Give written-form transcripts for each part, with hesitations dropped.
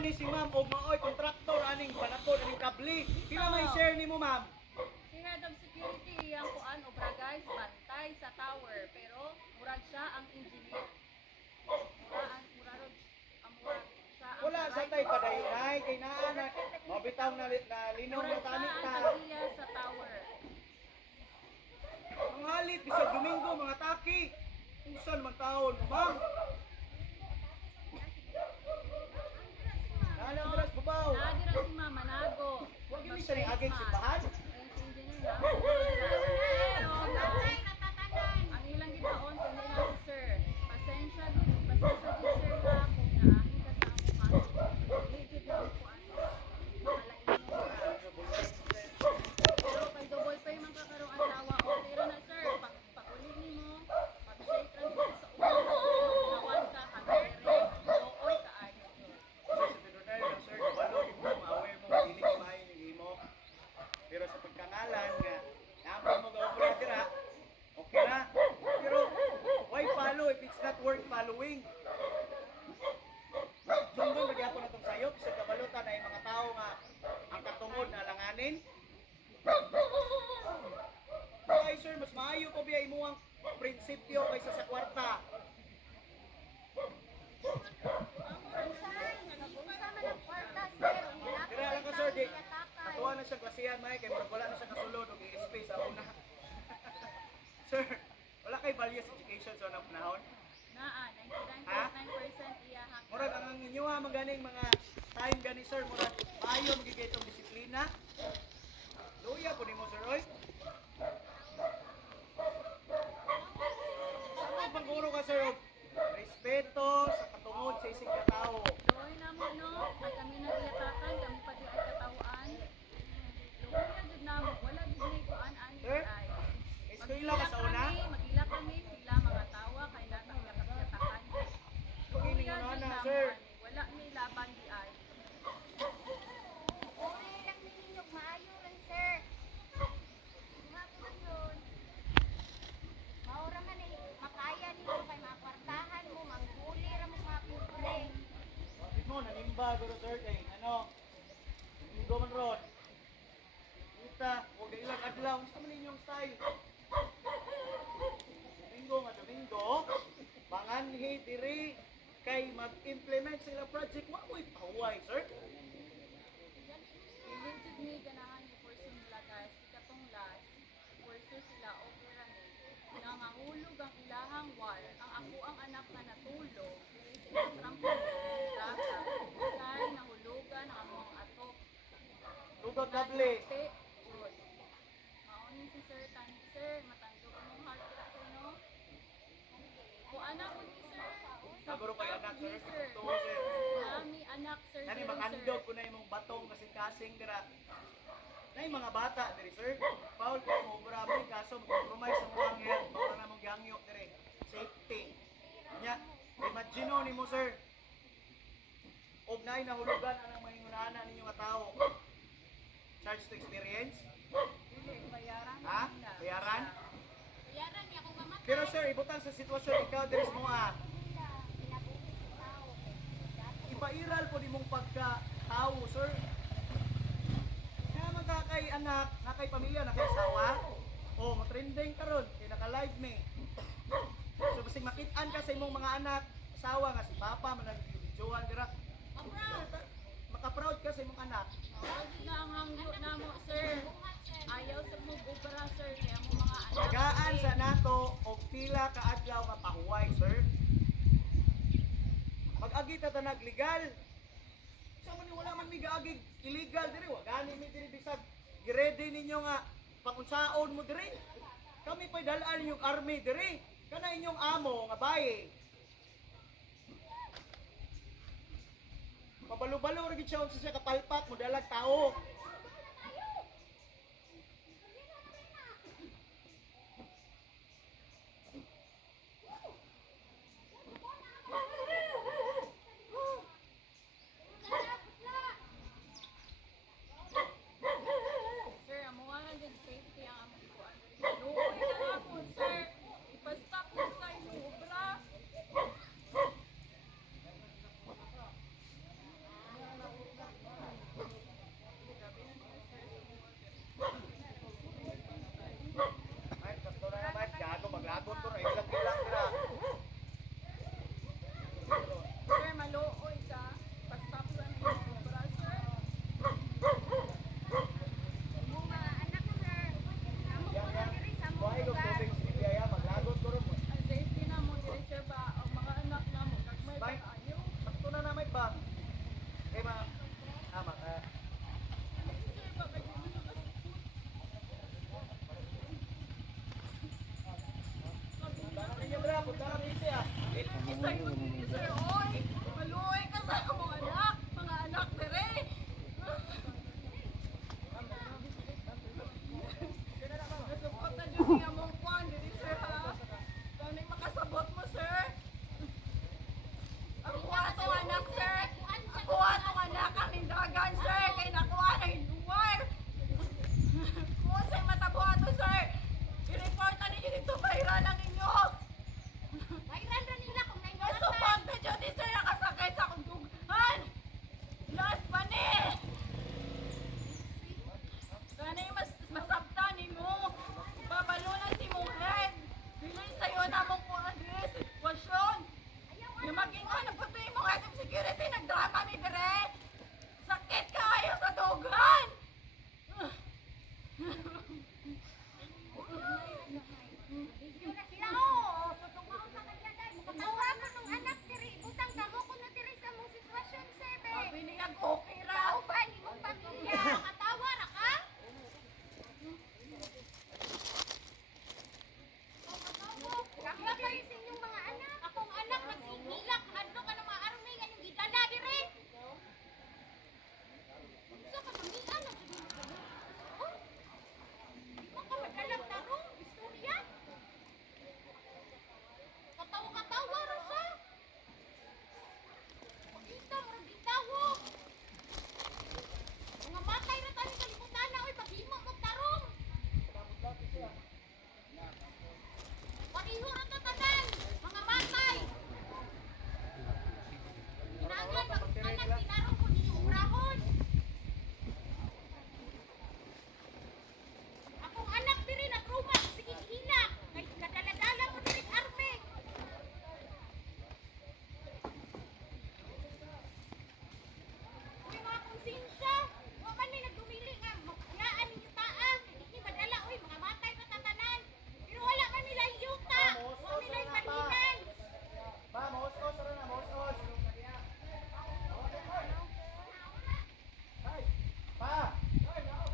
ni si ma'am og maoy kontraktor aning panakod aning kabli. Pila may share nimo ma'am? Si Head of Security, ang kuan obra guys, bantay sa tower. Pero murag siya ang engineer. Murag siya ang Wala sa tay padayunay kay naa na mabitaw na linom Murag na siya tani ang ka. tagiya sa tower. Ang halit bisag Domingo mga taki. Unsan man taon, ma'am? Nana Andres Bubaw. Nadira si Mama Nago. Wag gyud siya ni agent simbahan. Ayun si engineer na. Pero ang ilang gibaon sa nila si sir. Pasensya gid sir ha kung naahin ka sa among kaso. Dili gid lang ko ano. Makalain mo ka. Pero kay double pay man ka karong adlaw, okay ra na sir. Pag-uli nimo, pag-say transfer sa ulo, nawan ka kadere, looy ka ayo. Sir, kabalo mo ma-aware mo dili ko maayo ni imo. Pero sa pagkangalan nga naampo mo ga obra dira, okay na. Pero why follow if it's not worth following? Sundon lagi ako natong sayop sa kabalutan ay mga tao nga ang katungod na langanin. So ay sir, mas maayo pa biya imuang prinsipyo kaysa sa kwarta. Kaya lang ka sir, di natuwa na siya klasihan may kay murag wala na siya kasulod og i-space sa una. Sir, wala kay values education sa unang panahon. Naa, 99.9% iya ha. Murag ang inyo ha maganing mga time gani sir, murag maayo magigay itong disiplina. Luya po nimo sir oy. Sama panguro ka sir og respeto sa katungod sa isig katao. Doy na mo no, ay kami nagiyatakan, kami pa di ay katawaan. Luya gid namo, wala gid nay kuan ani Sir? ay. Eskwela ka sa una? Magila kami sila mga tawa kay natang yakap-yatakan. Pagiling Luya na gid na namo, sir. ani, wala ni laban di ay. Okay lang ninyo, maayo lang sir. Hapon yun. Maura man eh, makaya ninyo kay makwartahan mo, manghuli ra mo mga kubre. Bakit mo nanimba guro sir kay ano? Linggo man ron. Kita, huwag ilang adlaw, unsa man ninyong style? Domingo, manganhi diri kay mag-implement sila project wa mo'y pahuway, sir. Related me ganahan ni person nila guys, ikatong last, person sila okay ra ni. Nangahulog ang ilahang wall, ang ako ang anak na natulog, dili sa trampoline, dagat, kay nahulugan ang among atok. Tugag kable. Good. Maunin si Sir Tani. Sir, matandog ang heart kira sa inyo. O anak ko ni Sir. Naguro kay anak, sir. Ni Sir. Tuo, sir. Kami anak Sir. Nani Sir, makandog Sir. ko na imong batong kasing-kasing dira. Nay mga bata diri, sir. Foul ko mo obra mo kaso compromise sa mga yan, baka na mong gangyo diri. Safety. Nya, imagine nimo, sir. Og nay nahulugan anang mahingunaana ninyo nga tawo. Charge to experience? Dili, bayaran. Ha? nila. Bayaran? Bayaran niya kung mamatay. Pero sir, ibutang sa sitwasyon ikaw diri mo Nila, pinabuhi sa tao. ipairal po nimong pagka-tao, sir. Kaya mga kay anak, na kay pamilya, na kay asawa, o matrending karon kay naka-live me. So basig makit-an ka sa imong mga anak, asawa nga si papa man nag-videoan dira. Maka-proud ka sa imong anak. Huwag na ang hangyo na mo, Sir. Ayaw sa mo ubra, Sir. Kaya mo mga anak. Tagaan sa nato og pila ka adlaw ka pahuway, sir. Pag-agi ta tanag legal. Sa man ni wala man mi gaagig illegal diri, wa gani mi diri bisag gi-ready ninyo nga pangunsaon mo diri. Kami pa'y dalaan yung army diri. Kana inyong amo nga baye. Pabalo-balo ra gid siya unsa siya kapalpak mo dalag tao. Sir, amuha lang din safety ang among kuan. Luoy na hapon, Sir. Ipa-stop na sa inyong ubra. sir, oy. Maluoy ka sa mga anak. Mga anak dire. Nasupot na dyan nga mong kwan, diri sir ha. Kani makasabot mo sir. Ako atong anak sir. Ako atong anak ang hindagan sir. Kay nakuha na hinuwar. Kung sa'y matabo ato sir. I-report na ninyo dito. Viral ang inyo. Viral ra nila kung nai Nasupot na dyan ni sir. Nakasakit sa akong dughan. Last pa ni. Kani mas masabtan ni mo. Babalo na si mong head. Dili sa'yo na mong kung address sitwasyon. Yung mag-ingon, nagputoy mo nga yung security, nagdrama ni Dire. Sakit kayo sa dugan. Video na sila oh. Tutungmaon sa kanila dai. Mukatawa ko nung anak diri. Butang kamo ko na diri sa mong sitwasyon sebe. Sabi niya, okay ra. Kauban imong pamilya. Makatawa ra ka? Kakya kayo sa inyong mga anak. Akong anak magsihilak. Hadlo ka ng mga army nga yung gidala diri. Unsa ka pamian na diri? Oh. Di mo ka madalang tarong istorya. Katawa-katawa ra siya. Makita mo rin bitawo. Mga matay na tayo kalimutan na oy paghimo mo tarong. Pareho ra ta tanan, mga matay. Kinahanglan mag-anak tinarong ko ninyo ubrahon. Akong anak diri na trauma sige hila. Kay kadala-dala mo diri arme. Uy mga konsensya, wa man may nagdumili nga magyaan ninyo taa. Hindi madala oy mga matay pa tatanan. Pero wala man nila yuta. Wa nila palinan. Ba, maos-os ra na, maos-os. Ay, pa.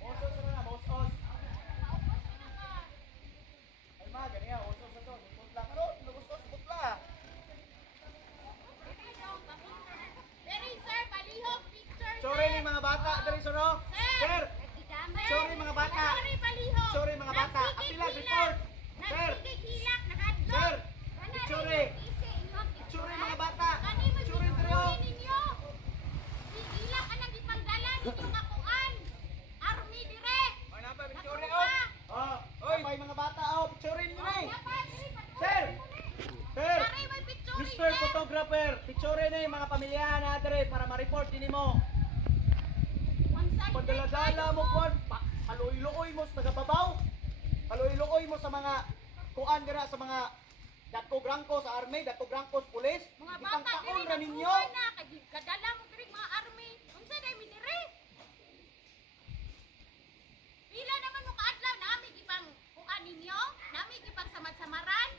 Maos-os ra na, maos-os. Ay, ma, ganiya, maos-os na to. Putla ka ron, maos-os, putla. Very sir, palihog picture. Sorry ni mga bata, dali sir, no? Sir, sorry mga bata. Sorry palihog. Sorry mga bata. Apila, report. Sir, Nagsigig-hilak, nakadlok. sir, Kana picture. rin, isi, inyong picture. Sorry mga bata. Kani mo Sorry, picture Drio. ninyo. Sigilak ka nang ipagdala ninyo kakuan. Army dire. Ay, napa, picture, oh. Oh, oy, mga bata, oh, picturein nyo na eh. Sir! Sir! Pare, may picture Mr. Photographer, picturein na yung mga pamilyahan na dire para ma-report din mo. One-sided. Pagdala-dala mo kuan, paluoy-luoy mo sa tagababaw. Paluoy-luoy mo sa mga kuan dira sa mga dako grangko sa army, dako grangko sa pulis. Mga Itang bata taon dire ra ninyo. nagkuhan na kay kadala mo diri mga army. Unsa day mi dire? Pila naman mo kaadlaw nami gipang kuan ninyo? Nami gipang samad-samaran?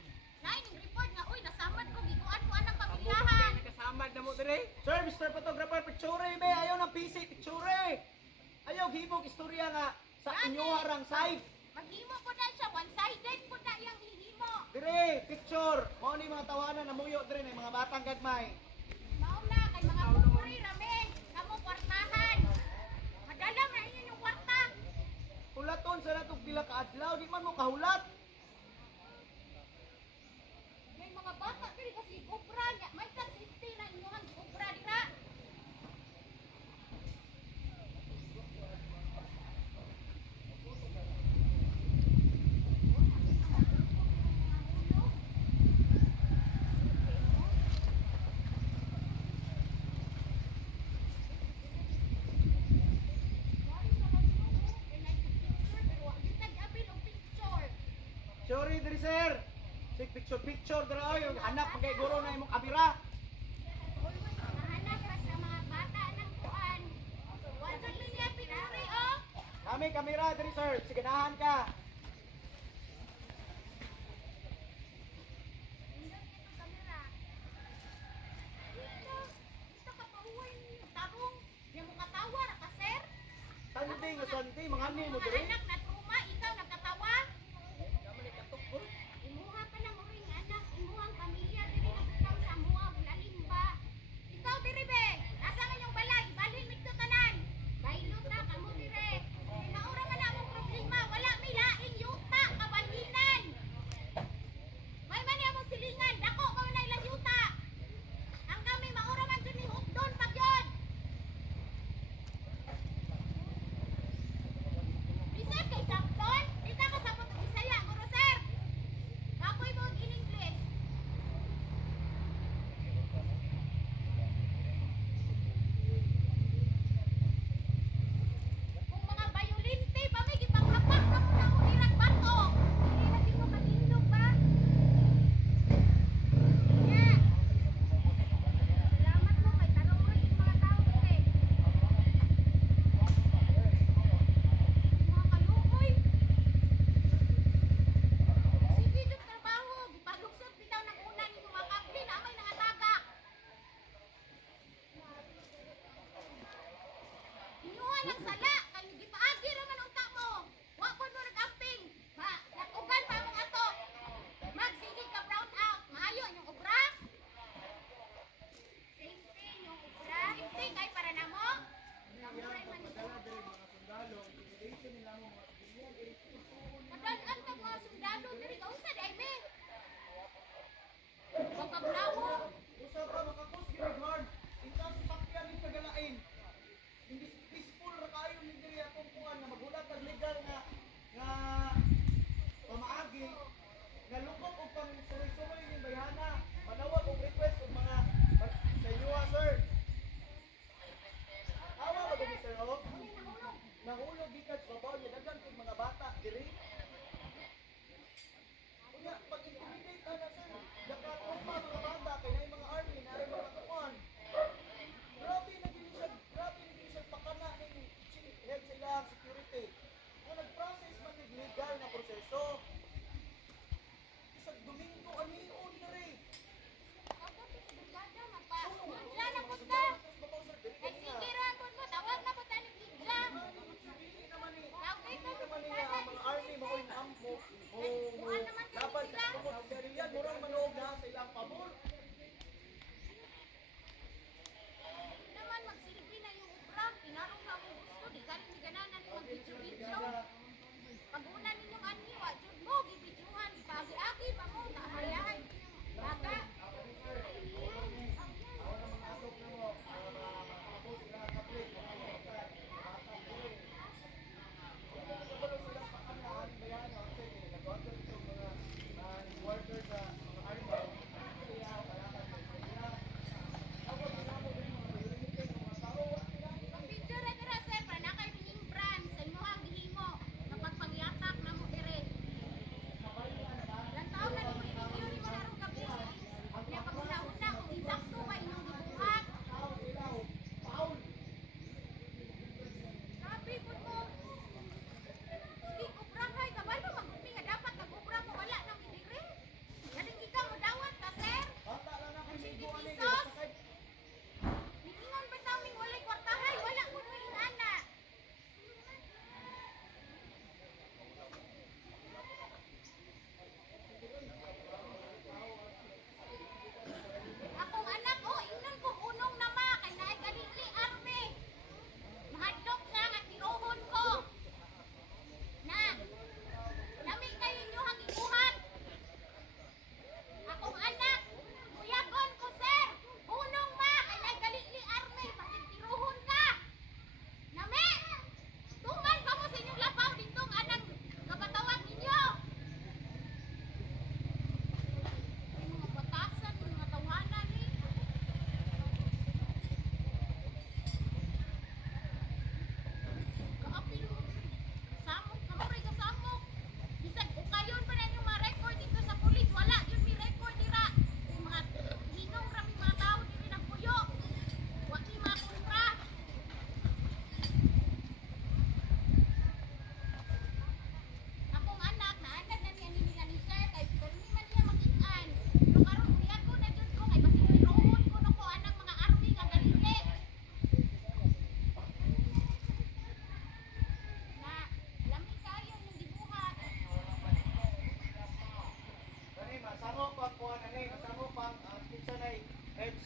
Nay ning report nga uy nasamad ko gikuan ko anang pamilyahan. Nakasamad na mo dire. Sir, Mr. Photographer, picture be, ayaw ng PC, picture. Ayaw hibog istorya nga sa inyo harang side. Maghimo po na siya one-sided po na yang hihimo. Dire, picture. Mao ni mga tawanan na muyo dire na mga batang gagmay. Mao na kay mga pupuri rami kamo kwartahan. Madala na inyo yung kwarta. Hulaton sa natong pila ka adlaw, di man mo kahulat. May mga bata diri kasi kubra niya. May tag safety na inyohan kubra dira. Sorry dire sir. Sig picture dire ay hanap kay guro na imong kamera. Nahanap pa sa mga bata ng kuan. Wala niya pinari oh. Kami kamera dire sir. Siganahan ka. Indot ito kamera. Dito ka pauwi ni tarong. Yang mo katawa ra ka sir. Santi, mangani mo Mga dire. anak na truma, ikaw nagkatawa. Imuha pa na mo ring anak, imuhang pamilya diri nagtaw sa mua bulaling mo.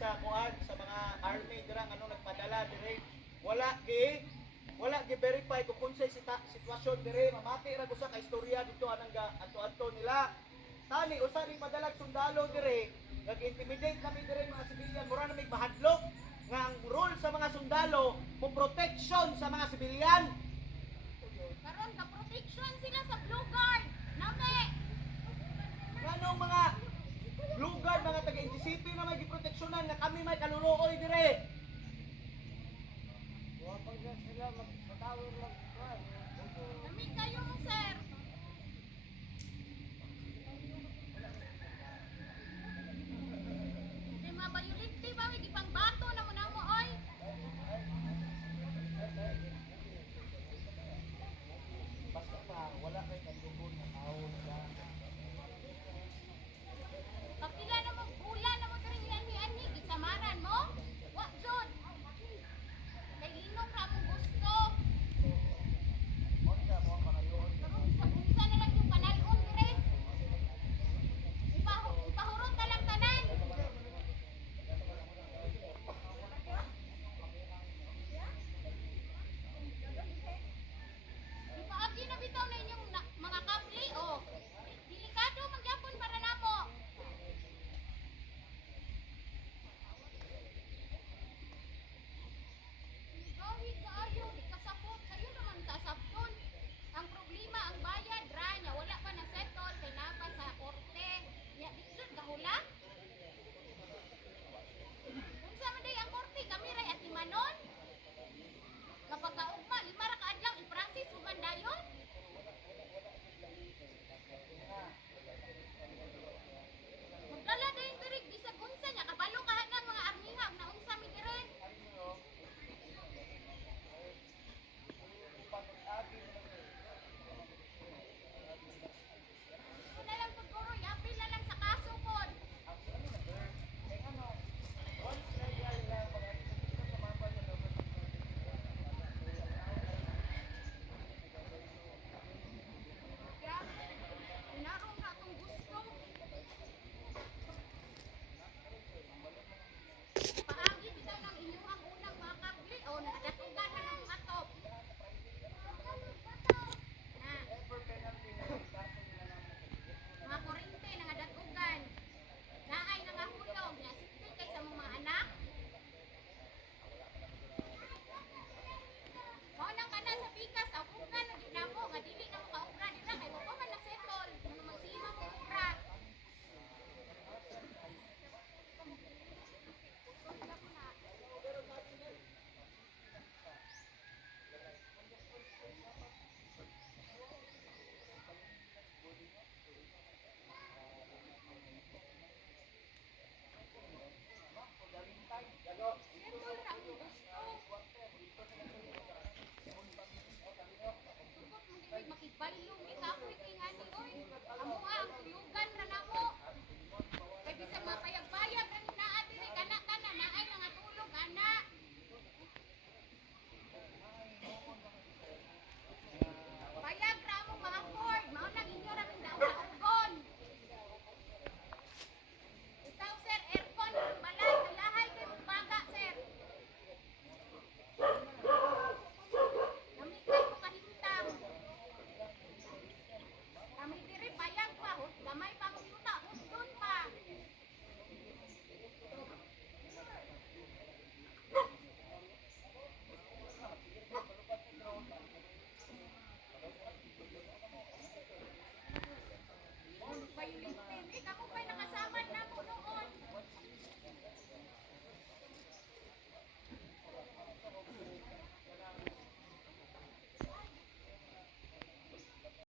sa kuan sa mga army dira ano nagpadala dire. Wala gi verify kung unsay sitwasyon dire, mamati ra ko sa kaistorya dito anang ato nila. Tani usa ni madalag sundalo dire, nag-intimidate kami dire mga sibilyan, mura na may bahadlok nga ang rule sa mga sundalo mo protection sa mga sibilyan. Karon ka protection sila sa Blue Guard. Nami. Nganong mga lugar mga taga-NGCP na may giproteksyonan nga kami may kaluluoy dire. Nami kayo